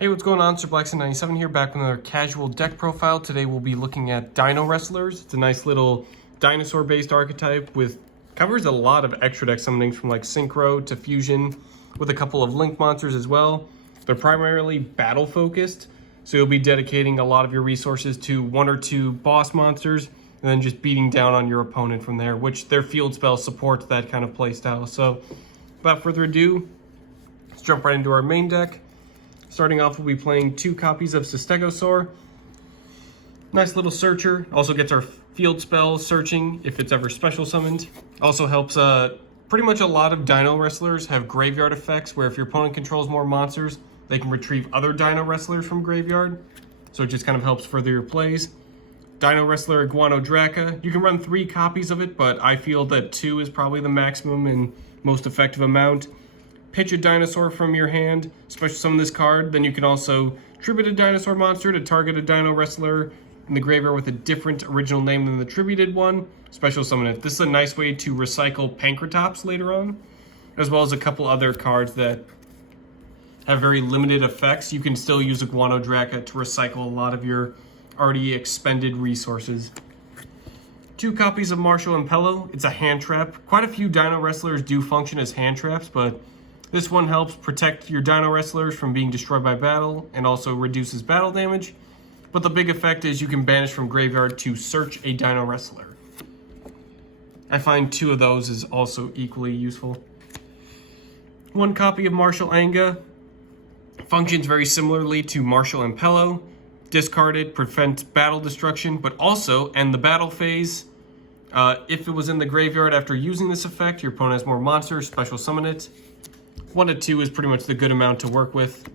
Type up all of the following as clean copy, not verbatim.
Hey, what's going on? Sir Blackson97 here, back with another casual deck profile. Today we'll be looking at Dinowrestlers. It's a nice little dinosaur-based archetype covers a lot of extra deck summonings from like Synchro to Fusion, with a couple of Link monsters as well. They're primarily battle-focused, so you'll be dedicating a lot of your resources to one or two boss monsters, and then just beating down on your opponent from there, which their field spell supports that kind of playstyle. So, without further ado, let's jump right into our main deck. Starting off, we'll be playing 2 copies of Stegosaur. Nice little searcher. Also gets our field spell searching if it's ever special summoned. Also helps, pretty much a lot of Dinowrestlers have graveyard effects where if your opponent controls more monsters, they can retrieve other Dinowrestlers from graveyard. So it just kind of helps further your plays. Dinowrestler Iguano Draca. You can run 3 copies of it, but I feel that 2 is probably the maximum and most effective amount. Pitch a dinosaur from your hand, special summon this card. Then you can also tribute a dinosaur monster to target a Dinowrestler in the graveyard with a different original name than the tributed one. Special summon it. This is a nice way to recycle Pankratops later on, as well as a couple other cards that have very limited effects. You can still use Iguano Draca to recycle a lot of your already expended resources. 2 copies of Martial Impello. It's a hand trap. Quite a few Dinowrestlers do function as hand traps, but this one helps protect your Dinowrestlers from being destroyed by battle and also reduces battle damage. But the big effect is you can banish from graveyard to search a Dinowrestler. I find 2 of those is also equally useful. 1 copy of Martial Anga. Functions very similarly to Martial Impello. Discard it, prevents battle destruction, but also end the battle phase. If it was in the graveyard after using this effect, your opponent has more monsters, special summon it. 1 to 2 is pretty much the good amount to work with.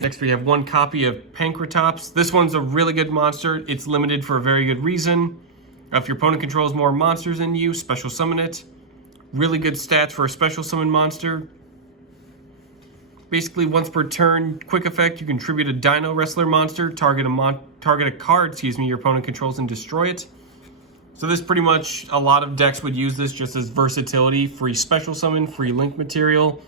Next we have 1 copy of Pankratops. This one's a really good monster. It's limited for a very good reason. If your opponent controls more monsters than you, special summon it. Really good stats for a special summon monster. Basically, once per turn, quick effect, you can tribute a Dinowrestler monster, target a card, your opponent controls and destroy it. So this pretty much, a lot of decks would use this just as versatility, free special summon, free link material.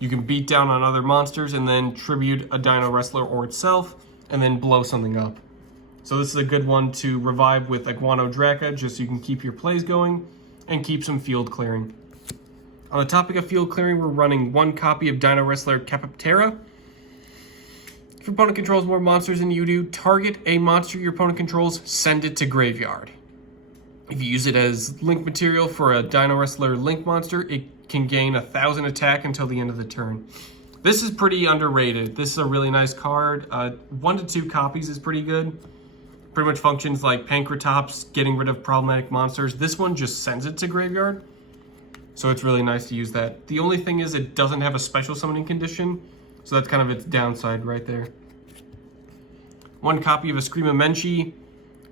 You can beat down on other monsters and then tribute a Dinowrestler or itself, and then blow something up. So this is a good one to revive with Iguano Draca, just so you can keep your plays going and keep some field clearing. On the topic of field clearing, we're running 1 copy of Dinowrestler Capoptera. If your opponent controls more monsters than you do, target a monster your opponent controls, send it to graveyard. If you use it as link material for a Dinowrestler link monster, it can gain 1,000 attack until the end of the turn. This is pretty underrated. This is a really nice card. 1 to 2 copies is pretty good. Pretty much functions like Pankratops, getting rid of problematic monsters. This one just sends it to graveyard, so it's really nice to use that. The only thing is it doesn't have a special summoning condition, so that's kind of its downside right there. 1 copy of Eskrima Menchi.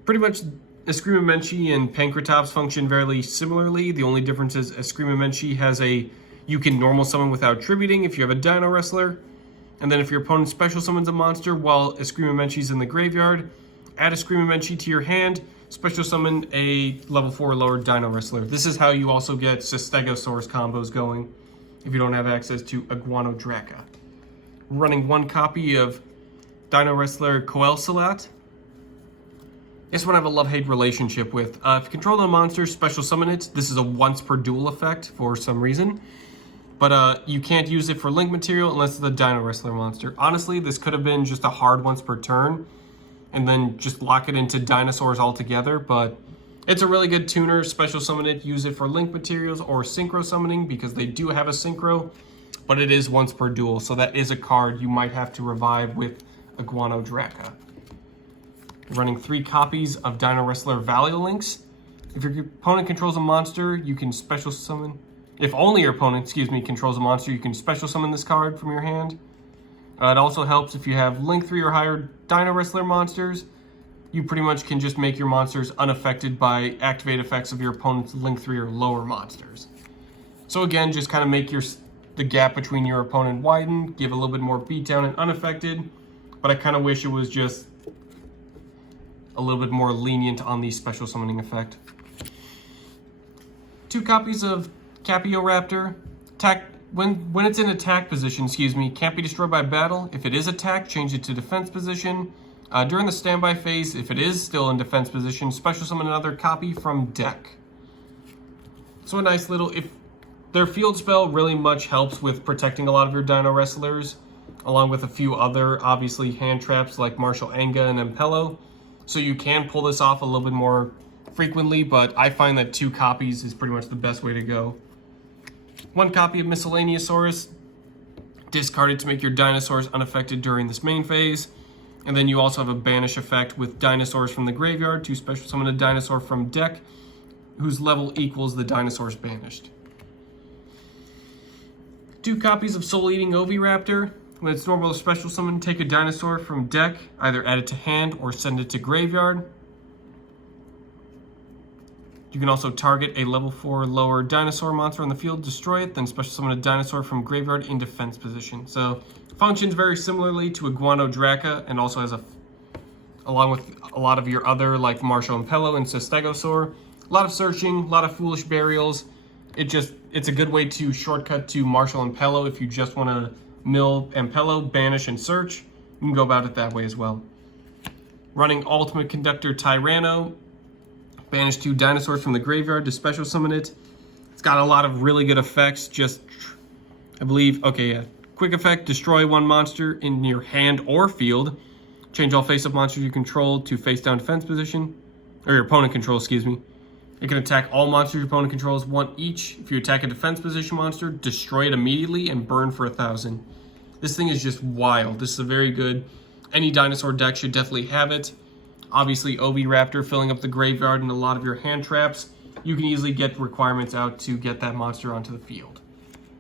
Pretty much Eskrima Menchi and Pankratops function very similarly. The only difference is Eskrima Menchi has you can normal summon without tributing if you have a Dinowrestler. And then if your opponent special summons a monster while Eskrima Menchi's in the graveyard, add Eskrima Menchi to your hand, special summon a level 4 or lower Dinowrestler. This is how you also get Stegosaurus combos going if you don't have access to Iguano Draca. We're running 1 copy of Dinowrestler Coelcelat. This one I have a love-hate relationship with. If you control the monster, special summon it. This is a once per duel effect for some reason. But you can't use it for link material unless it's a Dinowrestler monster. Honestly, this could have been just a hard once per turn, and then just lock it into Dinosaurs altogether. But it's a really good tuner. Special summon it, use it for link materials or synchro summoning, because they do have a synchro, but it is once per duel. So that is a card you might have to revive with Iguano Draca. Running 3 copies of Dinowrestler Valiolinks. If your opponent controls a monster, you can special summon. If only your opponent, controls a monster, you can special summon this card from your hand. It also helps if you have Link 3 or higher Dinowrestler monsters. You pretty much can just make your monsters unaffected by activate effects of your opponent's Link 3 or lower monsters. So again, just kind of make the gap between your opponent widen, give a little bit more beatdown and unaffected. But I kind of wish it was just a little bit more lenient on the special summoning effect. 2 copies of Capioraptor. when it's in attack position, can't be destroyed by battle. If it is attacked, change it to defense position. During the standby phase, if it is still in defense position, special summon another copy from deck. So a nice little, if their field spell really much helps with protecting a lot of your Dino Wrestlers, along with a few other, obviously, hand traps like Martial Anga and Impello. So you can pull this off a little bit more frequently, but I find that 2 copies is pretty much the best way to go. 1 copy of Miscellaneousaurus, discarded to make your Dinosaurs unaffected during this main phase. And then you also have a banish effect with Dinosaurs from the graveyard to special summon a dinosaur from deck whose level equals the dinosaurs banished. 2 copies of Soul Eating Oviraptor. When it's normal to special summon, take a dinosaur from deck, either add it to hand or send it to graveyard. You can also target a level 4 lower dinosaur monster on the field, destroy it, then special summon a dinosaur from graveyard in defense position. So functions very similarly to Iguano Draca, and also has along with a lot of your other like Martial Impello and Stegosaur. A lot of searching, a lot of foolish burials. It's a good way to shortcut to Martial Impello if you just want to mill Impello, banish, and search. You can go about it that way as well. Running Ultimate Conductor Tyranno. Banish 2 dinosaurs from the graveyard to special summon it. It's got a lot of really good effects. Quick effect, destroy 1 monster in your hand or field. Change all face-up monsters you control to face-down defense position. Or your opponent controls, excuse me. It can attack all monsters your opponent controls 1 each. If you attack a defense position monster, destroy it immediately and burn for 1,000. This thing is just wild. This is a very good, any dinosaur deck should definitely have it. Obviously, Oviraptor filling up the graveyard and a lot of your hand traps. You can easily get requirements out to get that monster onto the field.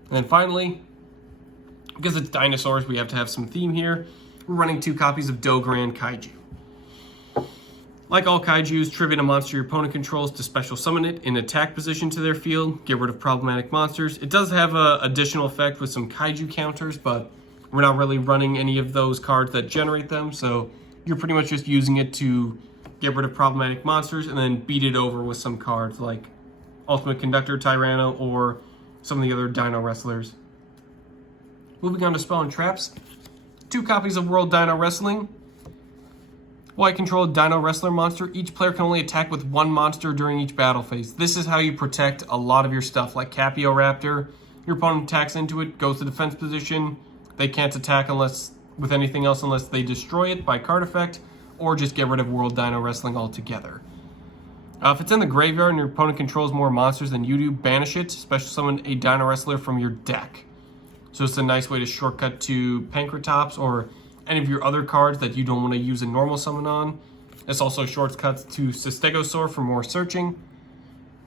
And then finally, because it's dinosaurs, we have to have some theme here. We're running 2 copies of Dogoran Kaiju. Like all Kaijus, tribute a monster your opponent controls to special summon it in attack position to their field. Get rid of problematic monsters. It does have an additional effect with some Kaiju counters, but we're not really running any of those cards that generate them, so you're pretty much just using it to get rid of problematic monsters and then beat it over with some cards like Ultimate Conductor Tyranno or some of the other Dino Wrestlers. Moving on to Spell and Traps. 2 copies of World Dino Wrestling. While I control a Dino Wrestler monster, each player can only attack with 1 monster during each battle phase. This is how you protect a lot of your stuff, like Capioraptor. Your opponent attacks into it, goes to defense position. They can't attack with anything else unless they destroy it by card effect, or just get rid of World Dino Wrestling altogether. If it's in the graveyard and your opponent controls more monsters than you do, banish it. Special summon a Dino Wrestler from your deck. So it's a nice way to shortcut to Pankratops or any of your other cards that you don't want to use a normal summon on. This also shortcuts to Stegosaur for more searching.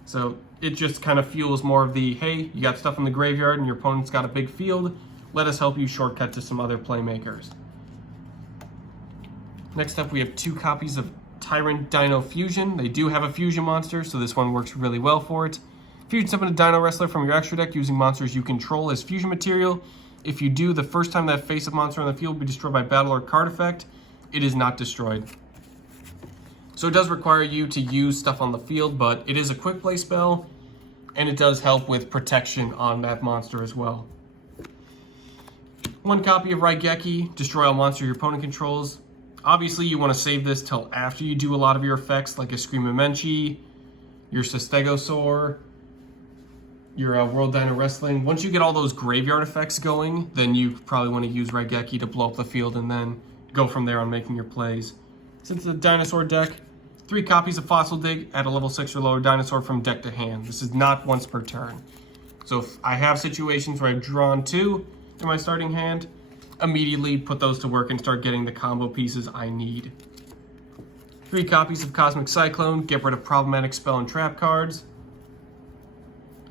So it just kind of fuels more of the, hey, you got stuff in the graveyard and your opponent's got a big field. Let us help you shortcut to some other playmakers. Next up, we have 2 copies of Tyrant Dino Fusion. They do have a fusion monster, so this one works really well for it. Fusion summon a Dino Wrestler from your extra deck using monsters you control as fusion material. If you do, the first time that face-up monster on the field will be destroyed by battle or card effect. It is not destroyed. So it does require you to use stuff on the field, but it is a quick play spell, and it does help with protection on that monster as well. 1 copy of Raigeki, destroy all monster your opponent controls. Obviously, you want to save this till after you do a lot of your effects, like a Screamamenchi, your Stegosaur, your World Dino Wrestling. Once you get all those graveyard effects going, then you probably want to use Raigeki to blow up the field and then go from there on making your plays. Since it's a dinosaur deck, 3 copies of Fossil Dig, add a level 6 or lower dinosaur from deck to hand. This is not once per turn. So if I have situations where I've drawn 2 in my starting hand, immediately put those to work and start getting the combo pieces I need. 3 copies of Cosmic Cyclone, get rid of problematic spell and trap cards.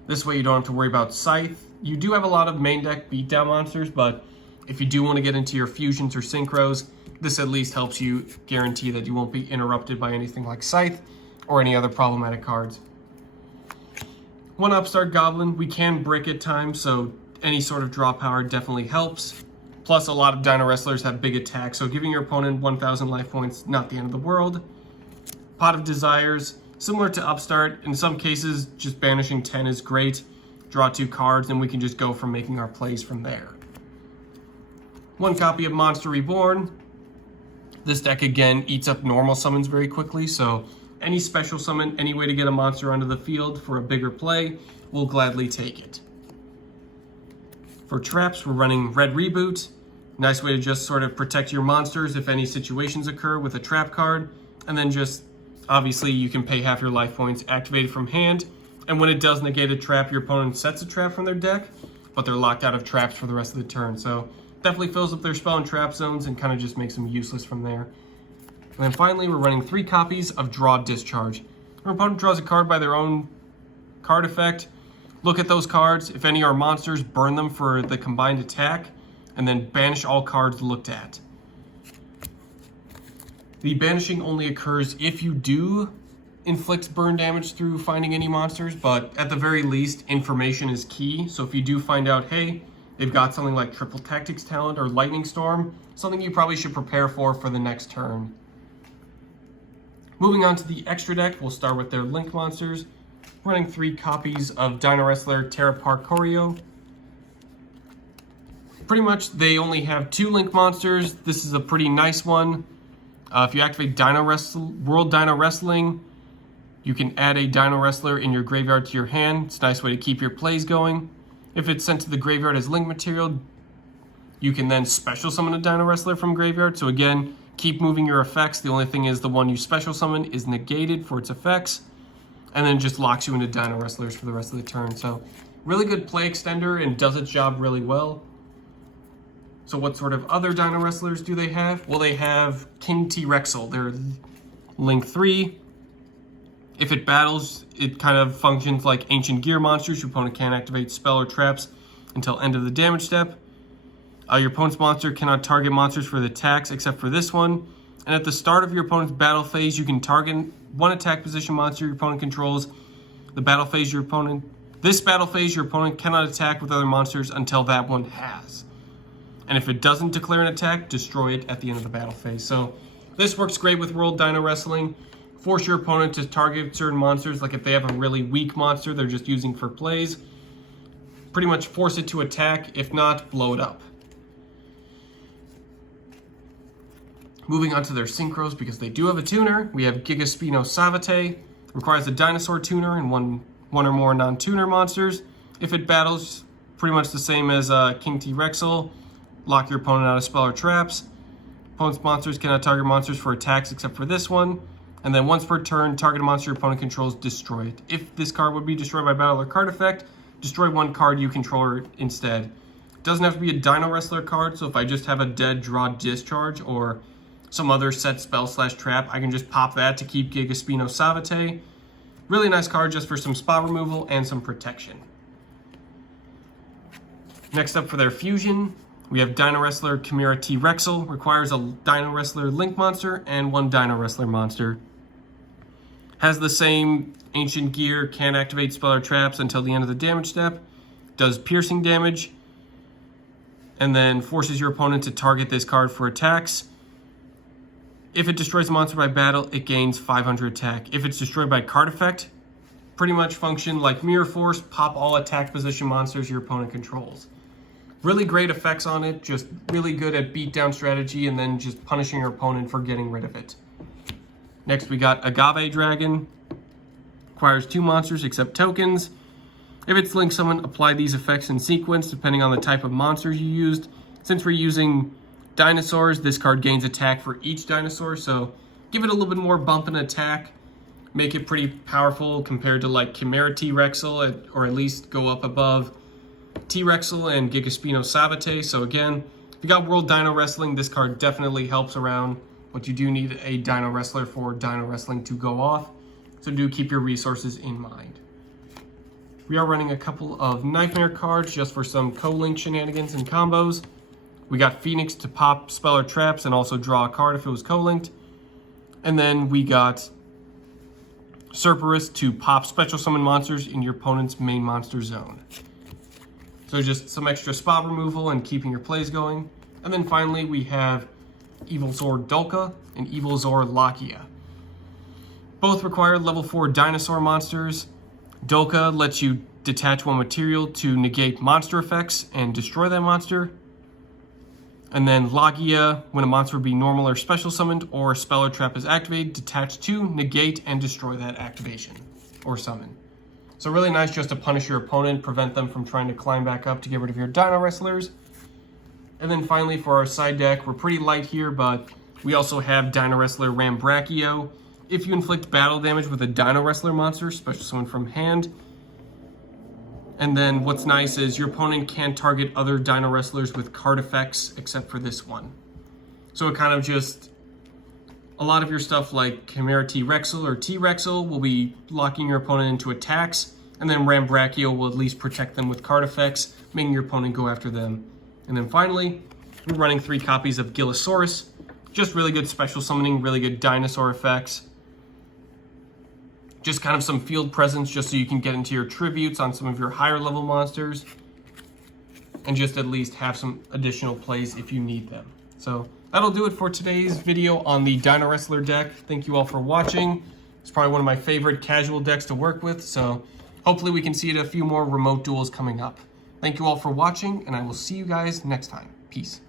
This way you don't have to worry about Scythe. You do have a lot of main deck beatdown monsters, but if you do want to get into your fusions or synchros, this at least helps you guarantee that you won't be interrupted by anything like Scythe or any other problematic cards. 1 Upstart Goblin, we can brick at times, so any sort of draw power definitely helps. Plus, a lot of Dino Wrestlers have big attacks, so giving your opponent 1,000 life points, not the end of the world. Pot of Desires, similar to Upstart. In some cases, just banishing 10 is great. draw 2 cards, and we can just go from making our plays from there. 1 copy of Monster Reborn. This deck again eats up normal summons very quickly, so any special summon, any way to get a monster onto the field for a bigger play, we'll gladly take it. For traps, we're running Red Reboot. Nice way to just sort of protect your monsters if any situations occur with a trap card. And then just, obviously, you can pay half your life points, activate it from hand. And when it does negate a trap, your opponent sets a trap from their deck, but they're locked out of traps for the rest of the turn. So definitely fills up their spell and trap zones and kind of just makes them useless from there. And then finally, we're running 3 copies of Draw Discharge. Our opponent draws a card by their own card effect. Look at those cards. If any are monsters, burn them for the combined attack, and then banish all cards looked at. The banishing only occurs if you do inflict burn damage through finding any monsters, but at the very least, information is key. So if you do find out, hey, they've got something like Triple Tactics Talent or Lightning Storm, something you probably should prepare for the next turn. Moving on to the extra deck, we'll start with their Link monsters. Running 3 copies of Dinowrestler Terra Park Choreo. Pretty much, they only have 2 Link monsters. This is a pretty nice one. If you activate World Dino Wrestling, you can add a Dinowrestler in your graveyard to your hand. It's a nice way to keep your plays going. If it's sent to the graveyard as Link material, you can then special summon a Dinowrestler from graveyard. So again, keep moving your effects. The only thing is the one you special summon is negated for its effects, and then just locks you into Dinowrestlers for the rest of the turn. So really good play extender and does its job really well. So what sort of other Dinowrestlers do they have? Well, they have King T-Rexel. They're Link 3. If it battles, it kind of functions like Ancient Gear monsters. Your opponent can't activate spell or traps until end of the damage step. Your opponent's monster cannot target monsters for the attacks except for this one. And at the start of your opponent's battle phase, you can target 1 attack position monster your opponent controls. This battle phase, your opponent cannot attack with other monsters until that one has. And if it doesn't declare an attack, destroy it at the end of the battle phase. So this works great with World Dino Wrestling. Force your opponent to target certain monsters, like if they have a really weak monster they're just using for plays. Pretty much force it to attack. If not, blow it up. Moving on to their synchros, because they do have a tuner, we have Gigaspino Savate. Requires a dinosaur tuner and one or more non-tuner monsters. If it battles, pretty much the same as King T-Rexel. Lock your opponent out of spell or traps. Opponent's monsters cannot target monsters for attacks except for this one. And then once per turn, target a monster your opponent controls, destroy it. If this card would be destroyed by battle or card effect, destroy 1 card you control instead. It doesn't have to be a Dinowrestler card, so if I just have a dead Draw Discharge or some other set spell / trap, I can just pop that to keep Gigaspino Savate. Really nice card just for some spot removal and some protection. Next up for their fusion, we have Dinowrestler Chimera T-Rexel. Requires a Dinowrestler Link monster and 1 Dinowrestler monster. Has the same Ancient Gear, can't activate spell or traps until the end of the damage step. Does piercing damage. And then forces your opponent to target this card for attacks. If it destroys a monster by battle, it gains 500 attack. If it's destroyed by card effect, pretty much function like Mirror Force, pop all attack position monsters your opponent controls. Really great effects on it, just really good at beatdown strategy and then just punishing your opponent for getting rid of it. Next we got Agave Dragon. Requires 2 monsters except tokens. If it's Link Summon, apply these effects in sequence depending on the type of monsters you used. Since we're using Dinosaurs, this card gains attack for each dinosaur, so give it a little bit more bump in attack. Make it pretty powerful compared to like Chimera T-Rexel, or at least go up above T-Rexel and Gigaspino Savate. So again, if you got World Dino Wrestling, this card definitely helps around, but you do need a Dinowrestler for Dino Wrestling to go off, so do keep your resources in mind. We are running a couple of Nightmare cards just for some co-link shenanigans and combos. We got Phoenix to pop spell or traps and also draw a card if it was co-linked. And then we got Cerberus to pop special summon monsters in your opponent's main monster zone. So just some extra spot removal and keeping your plays going. And then finally we have Evil Zor Dolka and Evil Zor Lakia. Both require level 4 dinosaur monsters. Dolka lets you detach one material to negate monster effects and destroy that monster. And then YuGiOh, when a monster would be normal or special summoned or spell or trap is activated, detach to, negate, and destroy that activation or summon. So really nice just to punish your opponent, prevent them from trying to climb back up to get rid of your Dino Wrestlers. And then finally for our side deck, we're pretty light here, but we also have Dinowrestler YuGiOh. If you inflict battle damage with a Dino Wrestler monster, special summon from hand. And then what's nice is your opponent can't target other Dino Wrestlers with card effects except for this one. So it kind of just, a lot of your stuff like Chimera T-Rexel or T-Rexel will be locking your opponent into attacks, and then YuGiOh will at least protect them with card effects, making your opponent go after them. And then finally, we're running 3 copies of Gillosaurus. Just really good special summoning, really good dinosaur effects. Just kind of some field presence just so you can get into your tributes on some of your higher level monsters. And just at least have some additional plays if you need them. So that'll do it for today's video on the Dino Wrestler deck. Thank you all for watching. It's probably one of my favorite casual decks to work with. So hopefully we can see a few more remote duels coming up. Thank you all for watching, and I will see you guys next time. Peace.